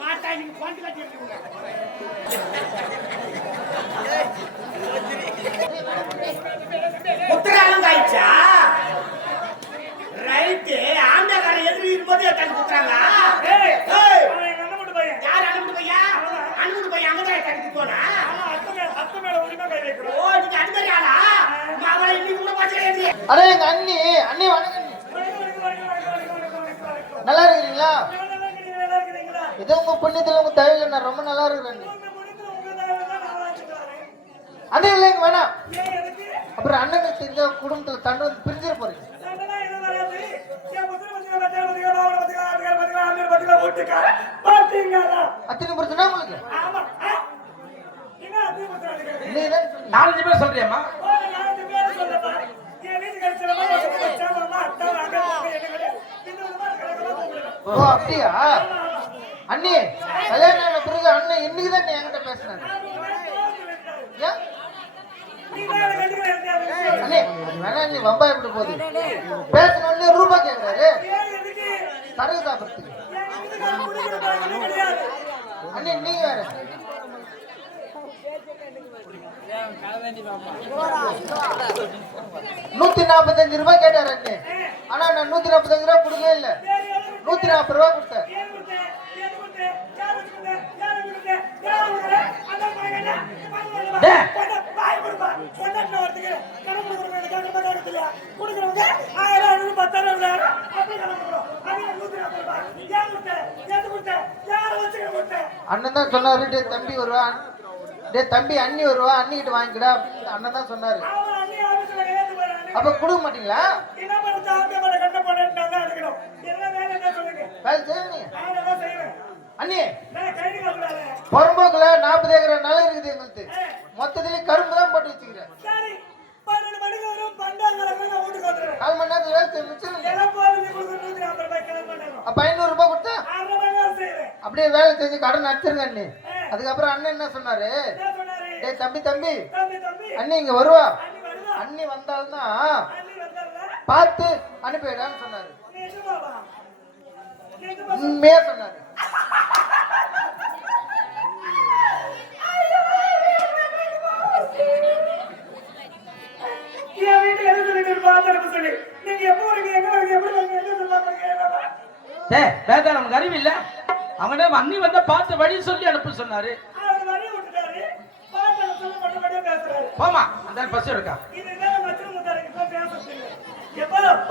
வாட்டா நீங்க கொண்டு கட்டிருக்கீங்க. குத்துறாலும் காய்ச்சா ரைட்டு ஆண்டகார எதிரி இருக்கும்போது தண்ணி குத்துறாங்க. யார் அனுப்பிட்டு பையா? அனுப்பிட்டு பையன் அங்கதான் தண்ணி போனா அத்தை மேல உரிமை கை வைக்கிறோம். ஓ நீங்க அது மாதிரி ஆளா? அவளை இன்னைக்கு கூட பாத்துக்கிறேன். அடே எங்க அண்ணி அண்ணி வணக்கம். நல்லா இருக்கிறீங்களா? ஏதோ உங்க புண்ணியத்துல உங்க தயவுல நான் ரொம்ப நல்லா இருக்கிறேன். அண்ணே இல்லைங்க வேணாம். அப்புறம் அண்ணனுக்கு தெரிஞ்ச குடும்பத்துல தண்டு வந்து பிரிஞ்சிட போறீங்க. அத்தனை பிரச்சனை உங்களுக்கு? நாலஞ்சு பேர் சொல்றியம்மா? ஓ அப்படியா? அண்ணி கல்யாணம் ஆன பிறகு அண்ணன் இன்னைக்குதான் நீ என்கிட்ட பேசினாரு. அண்ணே அது வேணா நீ வம்பா எப்படி போகுது? பேசணும்னு ரூபாய் கேட்கிறாரு தரகு சாப்பிடுறதுக்கு. அண்ணே நீங்க வேற 145 ரூபாய் கேட்டாரு அண்ணே. ஆனா நான் 145 ரூபாய் கொடுக்கவே இல்லை. 140 ரூபாய் கொடுத்தேன். அண்ணன் தான் சொன்னாரு டே தம்பி வருவா, டே தம்பி அண்ணி வருவா, அண்ணிக்கிட்ட வாங்கிக்கடா அண்ணன் தான் சொன்னாரு. அப்ப கொடுக்க மாட்டீங்களா? அண்ணி புறம்போக்குல 40 ஏக்கர் நிலம் இருக்குது எங்களுக்கு. மொத்தத்திலே கரும்பு தான் போட்டு வச்சுக்கிறேன். 4 மணி நேரத்துல வேலை மிச்சம். அப்ப 500 ரூபாய் கொடுத்தா அப்படியே வேலை செஞ்சு கடன் அடிச்சிருங்க அண்ணி. அதுக்கப்புறம் அண்ணன் என்ன சொன்னாரு, டே தம்பி தம்பி அண்ணி இங்க வருவா, அண்ணி வந்தால்தான் பார்த்து அனுப்பிடான்னு சொன்னாரு. உண்மையா சொன்னாரு. நமக்கு அறிவு இல்ல. அவனே அண்ணி வந்த பார்த்து வழி சொல்லி அனுப்ப சொன்னாரு. போமா அந்த பஸ் இருக்கா?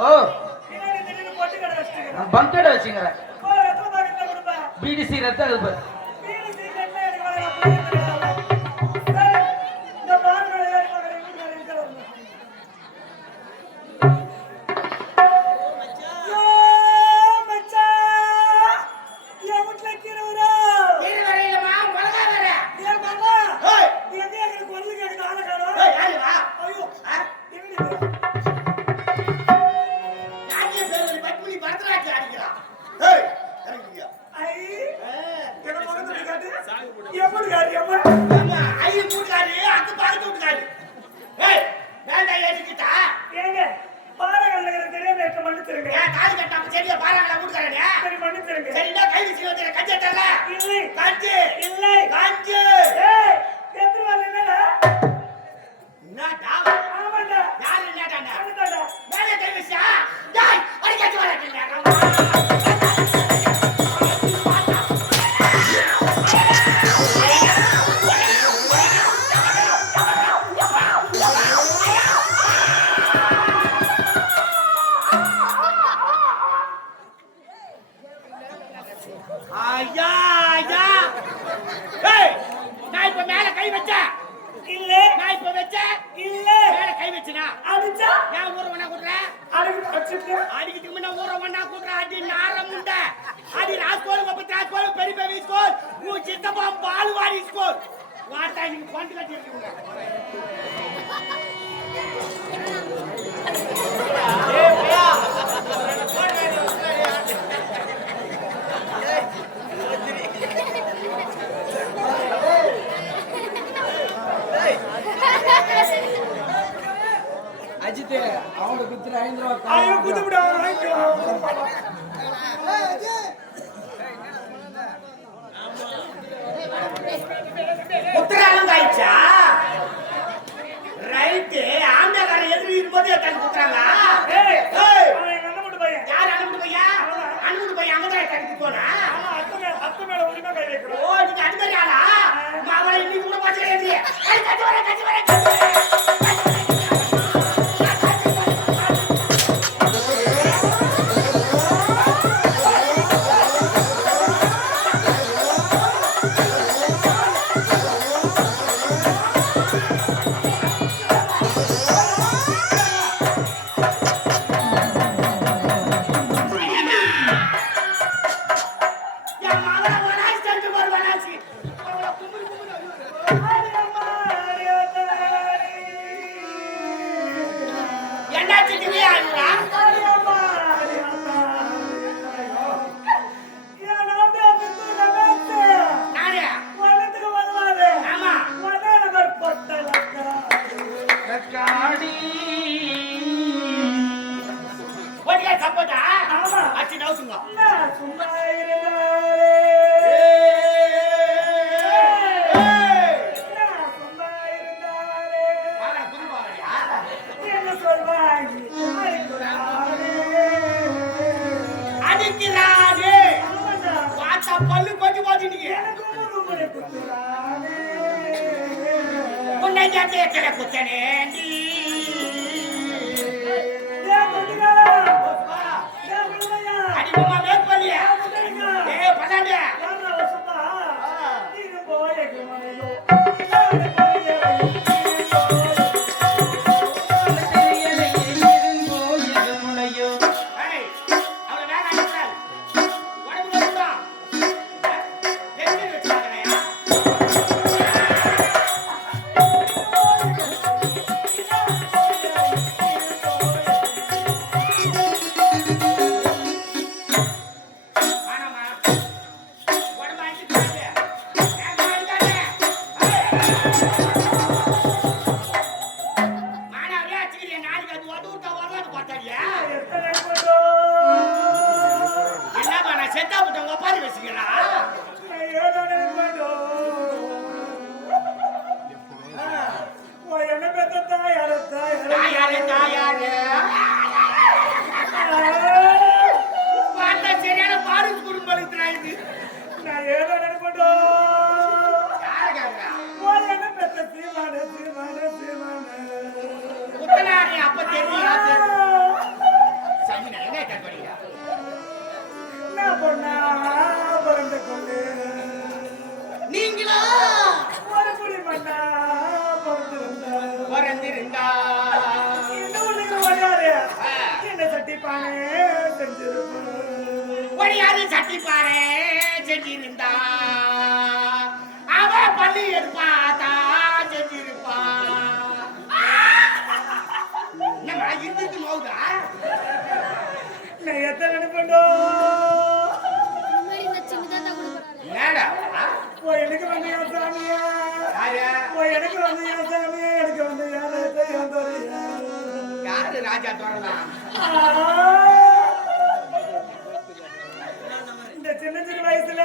ஓ பங்கட வச்சுங்க. பிடிசி ரத்த அது அஜித் அவங்க குத்துற 5 ரூபாய் குத்துடா குத்துறாலும் ஆயிடுச்சா ரைட்டு ஆண்டாக்காரன் எதிரி இருக்கும்போது தண்ணி குத்துறாங்க யார் அனுப்பிட்டு பையா அனுப்பிட்டு பையன் அங்கதான் தண்ணி போனா ஓ நீங்க அது மாதிரி ஆளா அவளை இன்னைக்கு கூட பாத்துக்கிறேன் கட்சி வரேன் பல்லு கொஞ்சம் பாத்துட்டீங்க உன்னை ஜாத்திய குத்தனேண்டி அடிக்குமா மேற்பல்லியா ஏ பல்லாண்டியா சரியான பாரிஸ் குடும்பம் அப்ப தெரியும் நீங்களா பிறந்திருந்தா என்ன சட்டிப்பானே சட்டிப்பானே செஞ்சிருந்தா அவ பள்ளி எடுப்பாத்தா செஞ்சிருப்பா என்னமா இருந்து மோதா நான் எத்தனை நினைப்போ எனக்கு வந்து சாமியா எனக்கு வந்து சாமியா எனக்கு வந்து யாரு ராஜா தோறலாம் இந்த சின்ன சின்ன வயசுல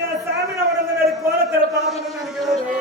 என் சாமி நம்ம கோலத்துல பாப்பணும்னு நினைக்கிறது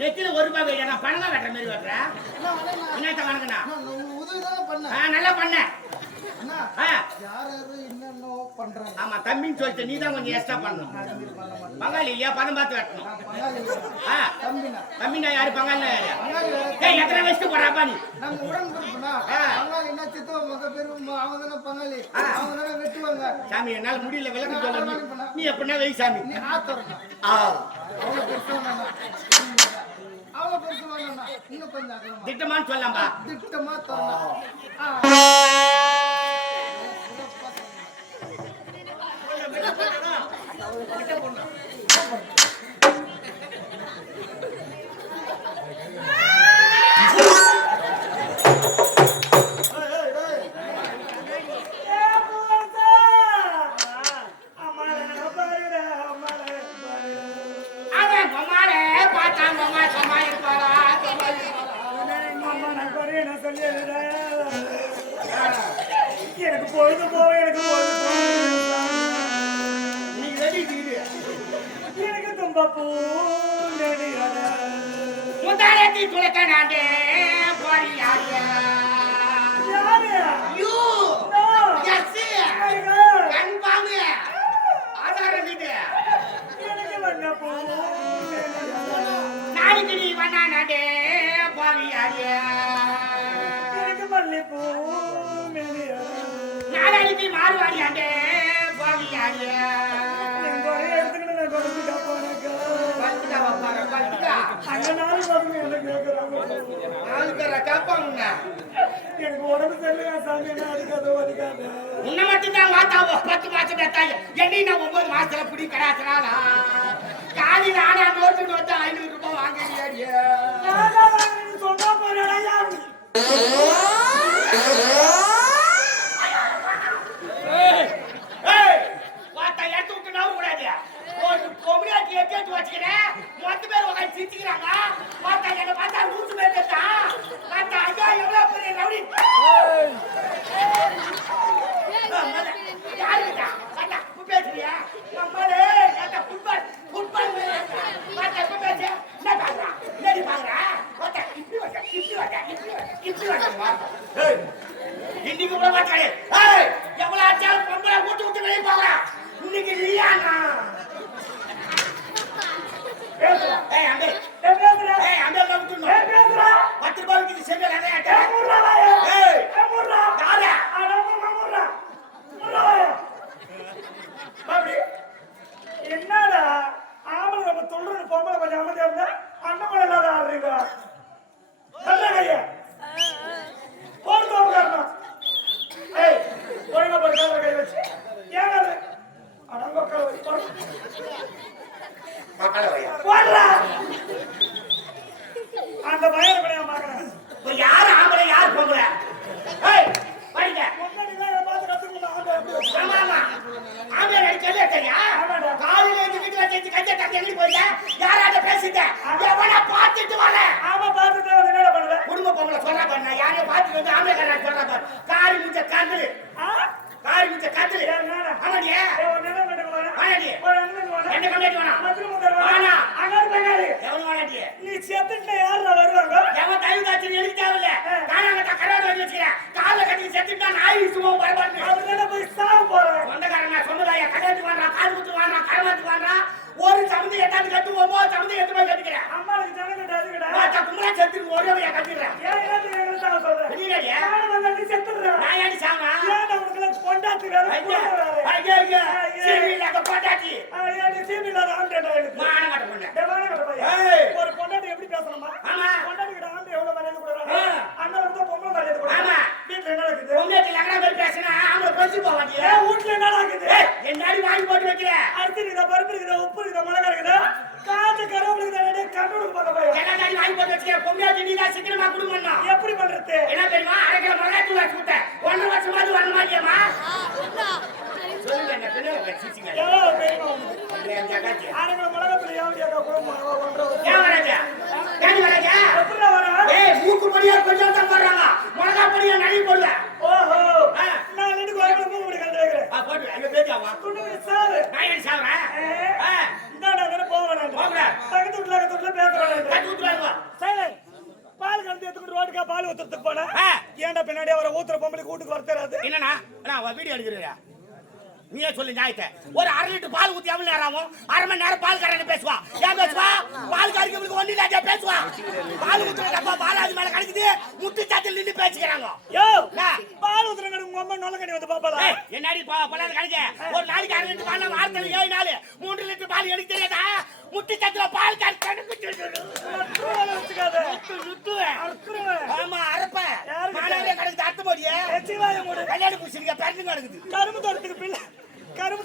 நெத்தில ஒரு ரூபாய் நான் பணமா வெட்டுற மாதிரி வெட்டுறேன் என்னத்த வணக்கண்ணா நல்லா பண்ண யார் என்னென்ன பண்றாங்க. ஆமா தம்பின்னு சொல்லிட்டு நீ தான் கொஞ்சம் எக்ஸ்ட்ரா பண்ணணும். பங்காளி இல்லையா பணம் பார்த்து வெட்டணும். நான் பங்காளி இல்ல. ஆ தம்பினா தம்பினா யாரு பங்காளினா யாரு? பங்காளி வேற. ஏய் எத்தனை வயசுக்கு போறாப்பா நீ? நம்ம உடன்பிறப்புனா பங்காளின்னா சித்தவ மொத்த பேரும் அவங்க தானே பங்காளி. அவங்க தானே வெட்டுவாங்க. சாமி என்னால முடியல விளக்கு சொல்ல நீ எப்படின்னா வெய் சாமி. நீ ஆத்தறணும். ஆ அவங்க பெருசு வேணாம். அவங்க பெருசு வேணாம். இன்னும் கொஞ்சம் அகலமா திட்டமான்னு சொல்லலாம்பா. திட்டமா தரணும். அவன் பொம்மாலே பார்த்தான் பொம்மா சும்மா இருப்பாரா எனக்கு பொழுது போக எனக்கு பொழுது நீ ரெடி தீடு எனக்கு தும்ப பூ முந்தாரத்தி துளக்க நாண்டே போறியாடியா யூ எஸ் கன்ஃபார்ம் ஆதாரம் இது எனக்கு வந்த பூ நாளைக்கு நீ வந்தா நாண்டே போறியாடியா எனக்கு மல்லிப்பூ நாளைக்கு மாறுவாடியாண்டே போறியாடியா எடுத்துக்கிட்டு நான் கொடுத்துட்டா போனேக்கா வந்துட்டா பாரு வந்துட்டா அங்க நாலு பசங்க என்ன கேட்கறாங்க நாலு பேரை கேட்பாங்க எனக்கு உடம்பு சரியில்லை சாமி என்ன அடிக்காத ஒதுக்காத உன்னை மட்டும்தான் மாத்தாவோ 10 மாசம் பெத்தாங்க என்னை நான் 9 மாசத்துல பிடி கடாச்சுனாலா காலையில ஆனா நோட்டு 500 ரூபாய் வாங்கிடியாடியா சொன்னா போறடா வாத்தா எடுத்து விட்டு நம்ப கூடாது ஒரு கொமியாட்டி எடுத்து வச்சுக்கிறேன் மொத்த பேர் உட்காந்து சிரிச்சுக்கிறாங்க வாத்தா என்ன பார்த்தா லூசு பேர் கேட்டா வாத்தா ஐயா எவ்வளவு பெரிய ரவுடி யாருக்கிட்டா வாத்தா பேசுறியா நம்மளே வாத்தா ஃபுட்பால் வாத்தா பேச என்ன பாக்குறா என்னடி பாக்குறா வாத்தா இப்படி வாத்தா இன்னைக்கு கூட மாட்டாரு எவ்வளவு ஆச்சாலும் பொம்பளை ஊட்டு விட்டு வெளியே போகிறா இன்னைக்கு நீயாண்ணா ஏய் அண்டே ஏய் அண்டே விட்டுணும் 10 ரூபாய்க்கு இது செஞ்ச நிறைய ஏய் யாரா என்னடா ஆம்பளை நம்ம சொல்றது பொம்பளை கொஞ்சம் அமைதியா இருந்தா அண்ணன் இல்லாத ஆடுறீங்க கைய போட்டு உட்காரணும் ஏய் ஒழுங்கா போய் கை வச்சு ஏன் அடங்க போடுறா அந்த பையனை கூட நான் பாக்குறேன் யார் ஆம்பளை யார் பொம்பளை ஏய் படிங்க முன்னாடி எல்லாம் பார்த்து கத்துக்கணும் ஆம்பளை எப்படி வச்சு ஆமா ஆமா ஆம்பளை அடிச்சதே தெரியா காலையில இருந்து வீட்டுல செஞ்சு கஞ்ச தண்ணி எங்கடி போயிட்ட யாராட்ட பேசிட்ட எவனா பார்த்துட்டு வர ஆமா பார்த்துட்டு வந்து என்ன பண்ணுவேன் குடும்ப பொம்பளை சொல்றா பண்ண யாரையும் பார்த்துட்டு வந்து ஆம்பளை கண்ணா சொல்றா பாரு காரி முச்ச காந்தலு காரி முச்ச காந்தலு ஆமாடி ஒரு நிலம் கட்டுக்கணும் ஆனாடி ஒரு அண்ணன் வேணும் என்ன கம்ப்ளைண்ட் வேணும் மதுரை முதல் ஆனா அங்க பெங்காலி எவனும் வாடாடி நீ செத்துட்டு யாரா வருவாங்க எவன் தயவு தாச்சு எனக்கு தேவையில்ல நானாங்க கரோட வச்சு வச்சுக்கிறேன் காலைல கட்டி செத்துட்டா நாய் சும்மா வரமாட்டேன் அதுல போய் சாவு போறேன் சொந்தக்காரங்க சொந்ததாயா கல்யாணத்துக்கு வாங்குறான் காது குத்து வாங்குறான் கரமாத்துக்கு வாங்குறான் ஒரு சமந்தி 8 கட்டு 9 சமந்தி 8 போய் கட்டிக்கிறேன் அம்மாவுக்கு ஜனம் கட்டாதுங்கடா வாச்சா கும்பலா செத்துக்கு ஒரே வழியா கட்டிடுறேன் ஏன் ஏன் நான் சொல்றேன் புரியலையா நானும் வந்து நீ செத்துறேன் நான் ஏடி சாமா ஏன் உங்களுக்கு பொண்டாத்துறாரு ஐயா ஐயா சீரியலாக போட்டாச்சி ஏன் நீ சீமில ஆண்டேடா எனக்கு மான மாட்ட பொண்ணு தேவான கட்ட பையன் ஏய் ஒரு பொண்டாட்டி எப்படி பேசணுமா ஆமா பொண்டாட்டி கிட்ட ஆண்டு எவ்வளவு மரியாதை கொடுறாங்க அண்ணன் வந்து பொம்பளை மரியாதை கொடுறாங்க ஆமா வீட்ல என்ன நடக்குது உங்களுக்கு லகடா போய் பேசினா ஆம்பளை பேசி போவாங்க ஏன் வீட்ல என்ன நடக்குது என்னாடி வாங்கி போட்டு வைக்கிற அரிசி இருக்குதா பருப்பு இருக்குதா உப்பு இருக்குதா மிளகா இருக்குதா காஞ்ச கருவேப்பிலை இருக்குதா கண்ணுக்கு பார்க்க பையன் எல்லாத்தையும் வாங்கி போட்டு வச்சுக்கிற பொங்கல் நீ தான் சீக்கிரமா குடும்பம்னா எப்படி பண்றது என்ன தெரியுமா அரைக்கிற மிளகாய் தூள் வச்சு விட்டேன் 1 வருஷமாவது வரணுமா இல்லையாமா சொல்லுங்க என்ன பின்னால வச்சிச்சிங்க எவ்வளவு தெரியுமா என் ஜகாச்சி ஆளுங்க மிளகாத்துல யாவடியாக்கா குடும்பம் ஏன் வராஜா ஏன் வராஜா எப்படி வர ஏய் மூக்கு பொடியா கொஞ்சம் தான் போடுறாங்க மிளகா பொடியா நிறைய போடுவேன் ஓஹோ நான் ரெண்டு கோயிலுக்கு மூணு மணி கண்டு வைக்கிறேன் போட்டு ஐயோ பேஜாவா துணி சாவு நான் ஏன் சாவறேன் இந்தாடா வேற போவேன் போங்கடா பக்கத்து வீட்டுல பேசுறேன் கட்டி ஊத்துறாங்க சைலண்ட் பால் கலந்து எடுத்துட்டு ரோட்டுக்கா பால் ஊத்துறதுக்கு போனா ஏன்டா பின்னாடியே வர ஊத்துற பொம்பளைக்கு வீட்டுக்கு வர தெரியாது என்னண்ணா நான் வீடியோ எடுக்கிறேன் நீயே சொல்லு நியாயத்தை. ஒரு 1/2 லிட்டர் பால் ஊத்தி எவ்வளவு நேரம் ஆகும்? 1/2 மணி நேரம் பால் காரங்க பேசுவா. ஏன் பேசுவா? பால் காரிக்கு ஒண்ணு இல்லாத பேசுவா. பால் ஊத்துறப்ப பாலாஜி மேல கிடைக்குது, முட்டு சாத்தில நின்னு பேசிக்கிறாங்க. யோ பால் ஊத்துறங்க உங்க அம்மா நொல்ல கடி வந்து பாப்பாளா? என்னடி பலாது கிடைக்க? ஒரு நாளைக்கு 1/2 லிட்டர் பால் வாரத்துல 7 நாள் 3 லிட்டர் பால் எனக்கு தெரியாதா? முட்டு சாத்தில பால் காரி ஆமா அரப்ப மானவரே கிடக்குது அர்த்த போடியே கல்யாணம் குடிச்சிருக்க பேருந்து கிடக்குது. கரும்பு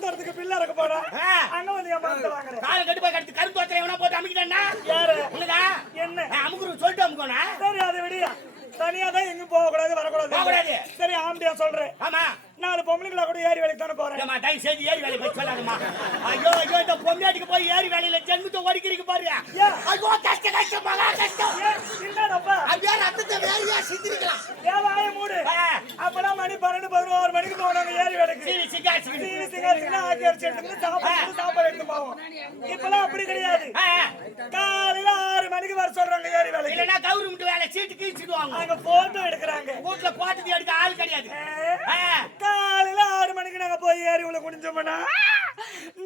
தோட்டத்துக்கு பிள்ளை இருக்க போடா அங்க வந்து என் மரத்தை வாங்குறேன். காலை கட்டு போய் கட்டு கரும்பு தோட்டத்துல எவனா போட்டு அமுக்கிட்டா யாரு உனதா என்ன அமுக்குரு சொல்லிட்டு அமுக்கோனா? சரி அதை விடியா தனியா தான் எங்கயும் போக கூடாது வரக்கூடாது. சரி ஆம்பியா சொல்றேன். ஆமா 4 பொம்பளைங்களா கூட ஏரி வேலைக்கு தானே போறேன். ஏமா டை சேதி ஏரி வேலை போய் சொல்லாதம்மா. ஐயோ ஐயோ இந்த பொம்மையாட்டிக்கு போய் ஏரி வேலையில ஜென்மத்தை ஓடிக்கிறீங்க பாரு. ஐயோ கஷ்டம் மகா கஷ்டம். என்னடா அப்படியே ரத்தத்தை வேலையா சிந்திக்கலாம். ஏன் வாயை மூடு. அப்பலாம் மணி 12 11 மணிக்கு போனாங்க ஏரி வேலைக்கு. சீனி சிங்காசினா ஆக்கி அடிச்சு எடுத்து சாப்பாடு எடுத்து போவோம். இப்பலாம் அப்படி கிடையாது. காலையில 6 மணிக்கு வர சொல்றாங்க ஏரி வேலைக்கு. இல்லனா கவர்மெண்ட் வேலை சீட்டு கீச்சிடுவாங்க. அங்க போட்டோ எடுக்கறாங்க. வீட்ல போட்டது எடுக்க ஆள் கிடையாது. காலையில 6 மணிக்கு நாங்க போய் ஏரி உள்ள குடிச்சோம்னா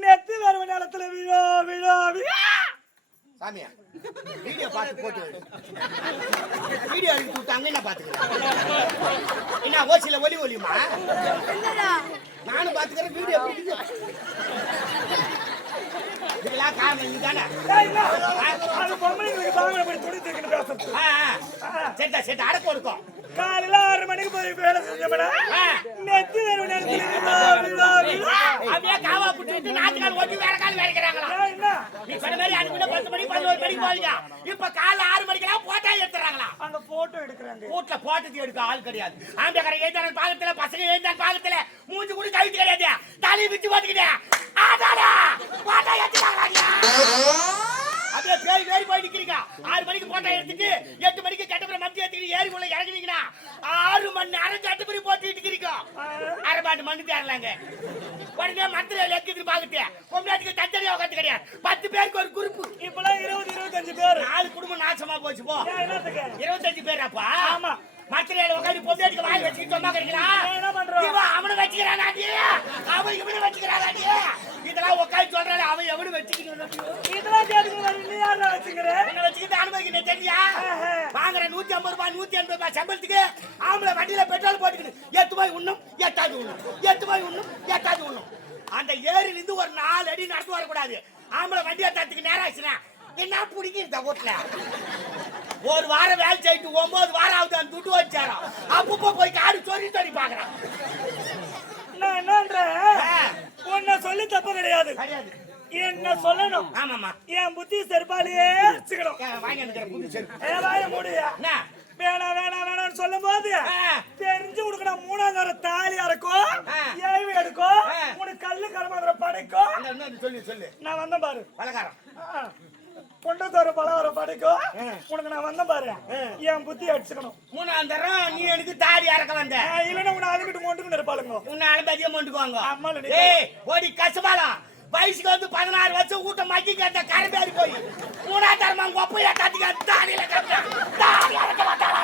நெத்தி வர நேரத்துல விழோ சாமியா வீடியோ பார்த்து போட்டு வீடியோ எடுத்து விட்டாங்க. என்ன பாத்துக்கிறேன்? என்ன ஓசில ஒலியுமா? நானும் பாத்துக்கிறேன் வீடியோ. இதெல்லாம் காரணம் இதுதானே. அது பொம்பளைங்களுக்கு பாவனை படி துணி தூக்கிட்டு பேசுறது. சரிதா சரி அடக்கம் இருக்கும். காலையில 6 மணிக்கு போய் வேலை செஞ்சோம்னா நெத்தி வர நேரத்துல அப்படியே காவா புடிச்சிட்டு 4 நாள் ஓட்டி வேற கால் வேலைக்கிறாங்களா? நீ சொன்ன மாதிரி அன்னைக்கு 10 மணி 11 மணிக்கு போவீங்க. இப்ப காலைல 6 மணிக்கெல்லாம் போட்டோ எடுத்துறாங்களா? அங்க போட்டோ எடுக்கறாங்க. வீட்ல போட்டோ எடுக்க ஆள் கிடையாது. ஆம்பளை ஏஞ்சான பாகத்துல பசங்க ஏஞ்சான பாகத்துல மூஞ்சி கூட கழுத்து கிடையாது. தலை விட்டு பாத்துக்கிட்டே ஆடாடா போட்டோ எடுத்துறாங்களா? அப்படியே பேய் வேறி போய் நிக்கிறீங்க. 6 மணிக்கு போட்டோ எடுத்துட்டு 8 மணிக்கு கட்டப்புற மத்தி எடுத்துட்டு ஏரி உள்ள இறங்குனீங்கன்னா 6 மணி நேரம் கட்டப்புற போட்டு இருக்கிறீங்க. அரை பாட்டு மண்ணு தேரலாங்க. உடனே மத்திர லெக்குது பாக்குது. பொம்னாட்டுக்கு தத்தரியா உட்காந்து கிடையாது. 10 பேருக்கு ஒரு குரூப். இப்பலாம் 20 25 பேர். 4 குடும்பம் நாசமா போச்சு போ. என்னத்துக்கு 25 பேராப்பா? ஆமா. மத்திரையில உட்காந்து பொம்னாட்டுக்கு வாய் வச்சுக்கிட்டு சொன்னா கிடைக்கிறா? என்ன பண்றோம்? இவன் அவனை வச்சுக்கிறானாடி, அவன் இவனை வச்சுக்கிறானாடி. இதெல்லாம் உட்காந்து சொல்றாரு அவன் எவனு வச்சுக்கிறான். இதெல்லாம் கேட்டுக்கிட்டு நீ யாரா வச்சுக்கிற? என்ன வச்சுக்கிட்டு அனுபவிக்க தெரியா? வாங்குற 150 ரூபாய் 180 ரூபாய் சம்பளத்துக்கு ஆம்பளை வண்டியில பெட்ரோல் போட்டுக்கிட்டு 8 ரூபாய் உண்ணும் 8 உண்ணும் 8 ரூபாய் உண்ணும் 8 உண்ணும். அந்த ஏரியில இருந்து ஒரு 4 அடி நடந்து வரக்கூடாது. ஆம்பளை வண்டியை தத்துக்கு நேரம் ஆச்சுன்னா என்ன பிடிக்கிற வீட்டுல ஒரு வாரம் வேலை செய்யிட்டு 9 வாரம் ஆகுது அந்த துட்டு வச்சாராம். அப்பப்போ போய் காடு சொறி பாக்குறான். நான் என்னன்றேன் உன்னை சொல்லி தப்பு கிடையாது. என்ன சொல்லணும்? ஆமாமா என் புத்தி செருப்பாலேயே அடிச்சுக்கணும். வாங்கி எனக்கு புது செருப்பு. வாய மூடியா வேணாம் சொல்லும் போது தெரிஞ்சு உனக்கு நான் 3ஆம் தர தாலி அறக்கும் ஏவி எடுக்கும் உனக்கு கல்லு கரமாதிர படைக்கும். சொல்லு நான் வந்தேன் பாரு பலகாரம் கொண்டு தர பலகாரம் படைக்கும் உனக்கு நான் வந்தேன் பாரு. என் புத்தி அடிச்சுக்கணும். 3ஆம் தரம் நீ எனக்கு தாலி அறக்க வந்த. இல்லைன்னா உன்னை அழுகிட்டு மொண்டுக்கு இருப்பாளுங்க. உன்னை அனுமதியை மொண்டுக்குவாங்க. அம்மா ஓடி கசபாலம் வயசுக்கு வந்து 16 வருஷம் ஊட்ட மக்கி கேட்ட கரம்பேறி போய் 3ஆம் தரமா ஒப்பையா காட்டிக்க தாலியில தாலி அறக்க வந்தாரா?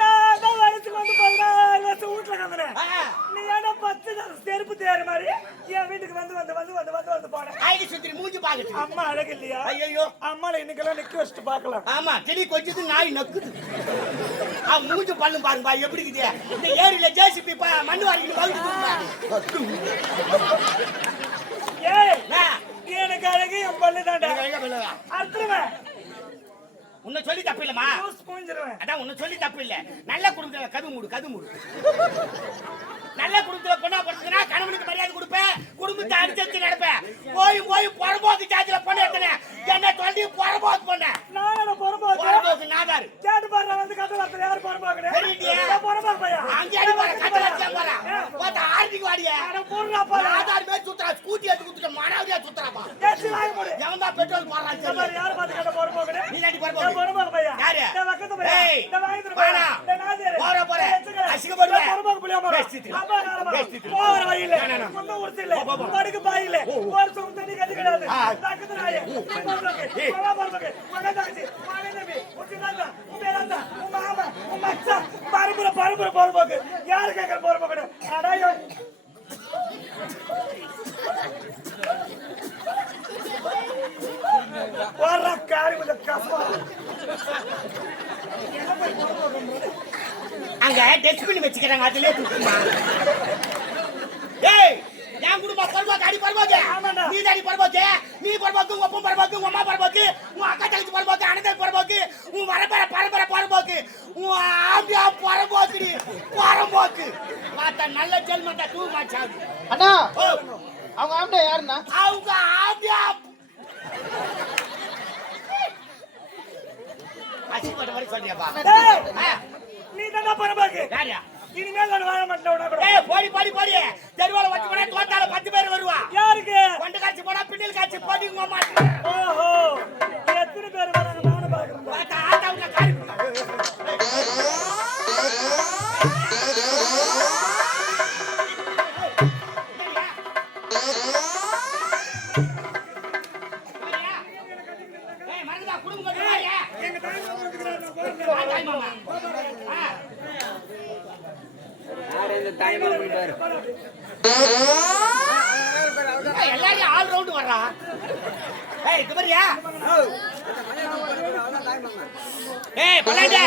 நான் தான் வயசுக்கு வந்து 16 வருஷம் வீட்டுல கந்துறேன். நீ ஏன்னா 10 செருப்பு தேர் மாதிரி என் வீட்டுக்கு வந்து போனேன். ஐடி சுத்திரி மூஞ்சி பாக்குது. அம்மா அழகு இல்லையா? ஐயோ அம்மால இன்னைக்கெல்லாம் நிக்க வச்சுட்டு பாக்கலாம். ஆமா கிளி கொஞ்சது நாய் நக்குது. மூஞ்சி பல்லும் பாருங்க எப்படி இருக்குது. இந்த ஏரியில ஜேசிபி மண்ணு வாரிக்கிட்டு எனக்கு அழகு என் பல்லு தாண்டா அர்த்தமே. உன்னை சொல்லி தப்பு இல்லமா? அதான் உன்னை சொல்லி தப்பு இல்ல. நல்ல குடும்பத்துல கது மூடு நல்ல குடும்பத்துல பொண்ணா படுத்துனா கணவனுக்கு மரியாதை கொடுப்பேன். குடும்பத்தை அடிச்சு நடப்பேன். போய் புறம்போக்கு ஜாதியில பொண்ணு எடுத்தேன். என்ன சொல்லி புறம்போக்கு பொண்ண நான் புறம்போக்கு நாதாரு கேட்டு பாரு வந்து கதை வார்த்தை யாரு புறம்போக்கு புறம்போக்கு பையா அங்கே அடி பாரு கதை வச்சாங்க பாரு. போட்ட ஆர்டிக்கு வாடியே நாதாரு மேல சுத்துறா. ஸ்கூட்டி எடுத்து குத்துட்டு மானாவரியா சுத்துறாப்பா. எவன் தான் பெட்ரோல் போடுறான்? யாரு பார்த்து கேட்ட புறம்போக்கு? நீ அடி புறம்போக்கு பையா யாரு? வக்கத்து பையா வாடா போற அசிங்கப்படுவே புறம்போக்கு புளியாம போற வழியில முன்ன உருத்தில படுக்கு பாயில ஒரு சொந்த தண்ணி கட்டி கிடையாது. தக்கத்து நாயே போறம்போக்கு மகதாச்சி மானேனபி உக்கிதாண்டா உபேராண்டா உமாமா உமச்சா பரபர போறம்போக்கு யாரு கேக்குற போறம்போக்கு? அடாயோ வர்ற காரி கொஞ்சம் கசமா அங்க டஸ்ட்பின் வச்சுக்கிறாங்க அதுலயே தூக்குமா ஏய் நான் குடும்ப பரவாக்கு அடி பரவாக்கு ஆமாடா. நீ தாடி பரவாக்கு நீ பரவாக்கு உங்க அப்பா பரவாக்கு உங்க அம்மா பரவாக்கு உங்க அக்கா தங்கச்சி பரவாக்கு அண்ணன் பரவாக்கு உன் பரம்பரை பரவாக்கு உன் ஆம்பியா பரவாக்குடி பரவாக்கு மாத்த நல்ல ஜெல்மட்ட தூ மாச்சாது அண்ணா ஓ அவங்க ஆம்பளை யாருண்ணா? அவங்க ஆம்பியா அசிப்பட்ட மாதிரி சொல்றியாப்பா நீ தான் பரவாக்கு யாரியா இனிமேல் நான் வாழ மாட்டேன் ஏய் போடி தெருவால வச்சு போனா தோத்தால 10 பேர் வருவா யாருக்கு கொண்டு காட்சி போனா பின்னல் காட்சி போடி உங்க மாட்டேன் ஓஹோ எத்தனை பேர் வராங்க நானும் பாக்குறேன் பாத்தா ஆட்டா உள்ள காரி ஏய் மறந்துடா குடும்பம் கட்டி வாயா எங்க தாய் மாமா இருக்கிறாரு தாய் மாமா எல்லாரும் ஆல் ரவுண்ட் வர்றா ஏய் இது பாரியா ஏய் பல்லாண்ட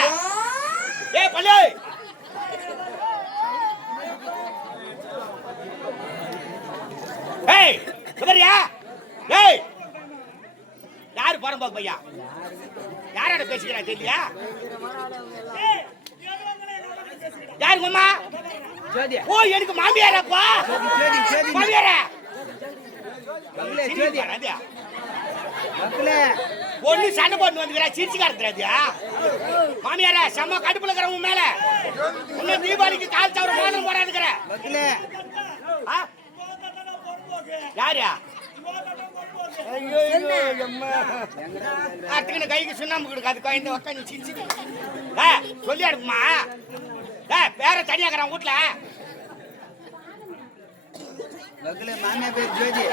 ஏய் பல்லே ஏய் இது பாரியா ஏய் யாரு பரம்போக்கு பையா யாரோட பேசிக்கிறா தெரியலையா யாரு மாமா ஓ எனக்கு மாமியாரப்பா மாமியாரா பொண்ணு சண்டை போட்டு வந்துக்கிறா சிரிச்சு காட்டுறாதியா மாமியாரா செம்ம கடுப்புல இருக்கிற உன் மேல இன்னும் தீபாவளிக்கு கால் தவறு மோதல் போடாதுக்கிற யாரியா அத்துக்கு கைக்கு சுண்ணாம்பு கொடுக்காது இந்த உட்காந்து சிரிச்சு சொல்லி அடுக்குமா வேற தனியாக்குறான் வீட்டுல மாமியா பேர் ஜோதி.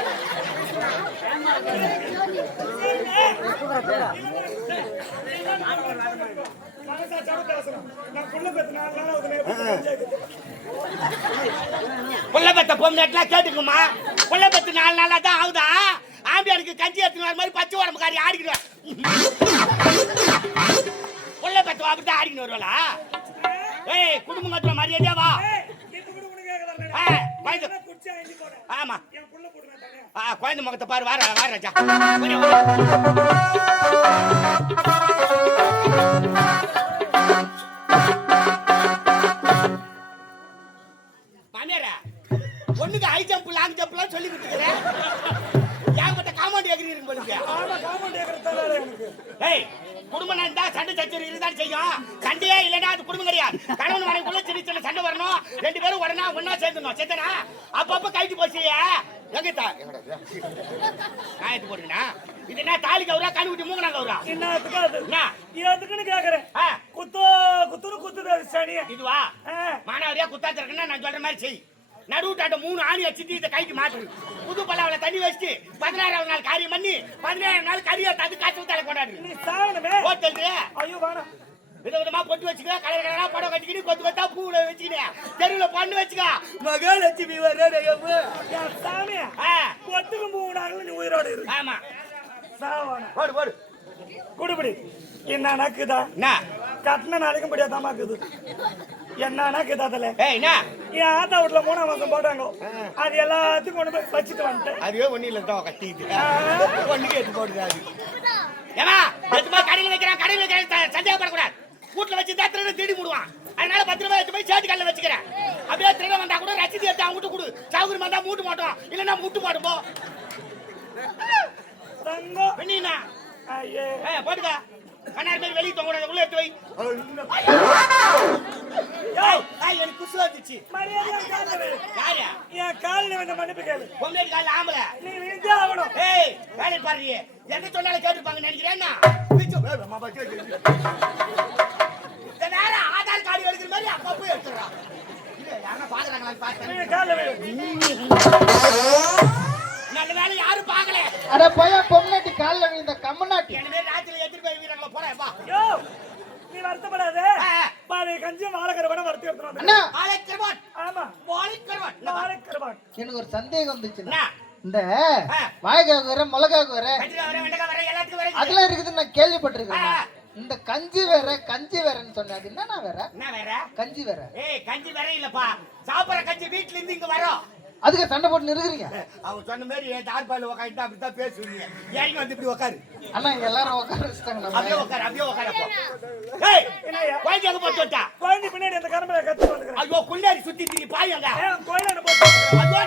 புள்ள பெத்த பொம்மைலாம் கேட்டுக்குமா புள்ள பெத்து 4 நாளா தான் ஆகுதா ஆம்பியாருக்கு கஞ்சி எடுத்துன்னு வர மாதிரி பச்சை உடம்புக்காரி ஆடிக்கிடுவேன் புள்ள பெத்து அப்படித்தான் ஆடிக்கிட்டு வருவாளா ஏய் குடும்பம் கட்டுற மரியாதையா வா ஆமா குழந்தை முகத்தை பாரு வார ராஜா மாமியாரா பொண்ணுக்கு ஹை ஜம்ப் லாங் ஜம்ப்லாம் சொல்லி கொடுத்துக்கிறேன் ஏகப்பட்ட காம்பவுண்ட் ஏக்கரி இருக்கு போலுங்க ஏய் குடும்பம் இருந்தா சண்டை சச்சரவு இருந்தாலும் செய்யும் சண்டையே இல்லைன்னா அது குடும்பம் கிடையாது கணவன் மனைவிக்குள்ள சின்ன சண்டை வரணும் 2 பேரும் உடனே ஒன்னா சேர்ந்துடணும் சேர்த்தனா அப்பப்ப கைட்டு போச்சியா எங்கத்தா காயத்து போடுங்கண்ணா இது என்ன தாலி கவுரா கண்ணு குட்டி மூங்கனா கவுரா எதுக்குன்னு கேக்குறேன் குத்துது சனி இதுவா மானாவரியா குத்தாத்து இருக்குன்னா நான் சொல்ற மாதிரி செய் நடுவுட்டாட்ட 3 ஆணி வச்சுட்டு இதை கைக்கு மாட்டு புது பல்லாவில தண்ணி வச்சுட்டு 16ஆவது நாள் காரியம் பண்ணி 17ஆவது நாள் கறியா தது காய்ச்சி தலை கொண்டாடு நீ சாவணுமே ஹோட்டல் ஐயோ வேணாம் விதவிதமா பொட்டு வச்சுக்க கலர் கலரா படம் கட்டிக்கிட்டு கொத்து கொத்தா பூவுல வச்சுக்கினேன் தெருவுல பண்ணு வச்சுக்க மகாலட்சுமி சாமி பொட்டுக்கு 3 நாள் நீ உயிரோடு இரு ஆமா சாவணும் போடு போடு குடுபிடி என்ன நக்குதா என்ன கட்டின நாளைக்கும் முடியாதாமா இருக்குது என்ன நக்குதா அதுல ஏய் என்ன என் ஆத்தா வீட்டுல 3ஆம் மாசம் போட்டாங்க அது எல்லாத்தையும் கொண்டு போய் வச்சுட்டு வந்துட்டேன் அதுவே ஒன்னில தான் கட்டிட்டு ஒண்ணுக்கு எடுத்து போடுது அது ஏமா எடுத்து போய் கடையில் வைக்கிறேன் சந்தேகப்படக்கூடாது வீட்டுல வச்சு தான் திருட தேடி மூடுவான் அதனால 10 ரூபாய் எடுத்து போய் சேட்டு கல்ல வச்சுக்கிறேன் அப்படியே திருட வந்தா கூட ரசீது எடுத்து அவங்க கொடு சவுகரியம் வந்தா மூட்டு மாட்டோம் இல்லைன்னா முட்டு மாட்டோம் போ தங்கம் பண்ணினா ஐயே போட்டுக்கா கண்ணாடி மாதிரி வெளியே தொங்க உள்ள எடுத்து வை எனக்கு குசு வந்துச்சு யாரு என் காலில் வந்து மன்னிப்பு கேளு பொம்பளை கால ஆம்பள நீ விழுந்தே ஆகணும் ஏய் வேலை பாருறியே என்ன சொன்னாலும் கேட்டுப்பாங்க நினைக்கிறேன்னா இந்த நேரம் ஆதார் கார்டு எடுக்கிற மாதிரி அப்பப்போ எடுத்துடுறான் யாரா பாக்குறாங்களா பார்த்தேன் காலில் நல்ல வேலை யாரும் பாக்கல அட பையன் பொம்னாட்டி கால்ல விழுந்த கம்மநாட்டி எனவே ராத்திரி எடுத்துட்டு போய் வீரங்கள போறேன் வா யோ நீ வருத்தப்படாத வாழை கஞ்சி வாழைக்கருவாட வறுத்து எடுத்துட்டு வந்து அண்ணா வாழைக்கருவாட் ஆமா வாழைக்கருவாட் வாழைக்கருவாட் எனக்கு ஒரு சந்தேகம் வந்துச்சுண்ணா என்ன? இந்த வாழைக்காவுக்கு வர மிளகாவுக்கு வர கத்திரிக்காய் வர வெண்டைக்காய் வர எல்லாத்துக்கும் வர அதெல்லாம் இருக்குதுன்னு நான் கேள்விப்பட்டிருக்கேன் இந்த கஞ்சி வேற கஞ்சி வேறன்னு சொன்னேன் அது என்னன்னா வேற என்ன வேற கஞ்சி வேற ஏய் கஞ்சி வேற இல்லப்பா சாப்பிடுற கஞ்சி வீட்ல இருந்து இங்க வரோம் அதுக்கு சண்டை போட்டு இருக்கிறீங்க அவன் சொன்ன மாதிரி தார்பால் உட்காந்து அப்படித்தான் பேசுவீங்க இறங்கி வந்து இப்படி உட்காரு அண்ணா இங்க எல்லாரும் உட்கார வச்சுட்டாங்க அப்படியே நம்ம உட்காரு அப்போ ஏய் குழந்தை எங்க போட்டு விட்டா குழந்தை பின்னாடி அந்த கரும்புல கத்து வந்துக்கிறேன் ஐயோ குள்ளாரி சுத்தி திரி பாயங்க குழந்தை போட்டு ஐயோ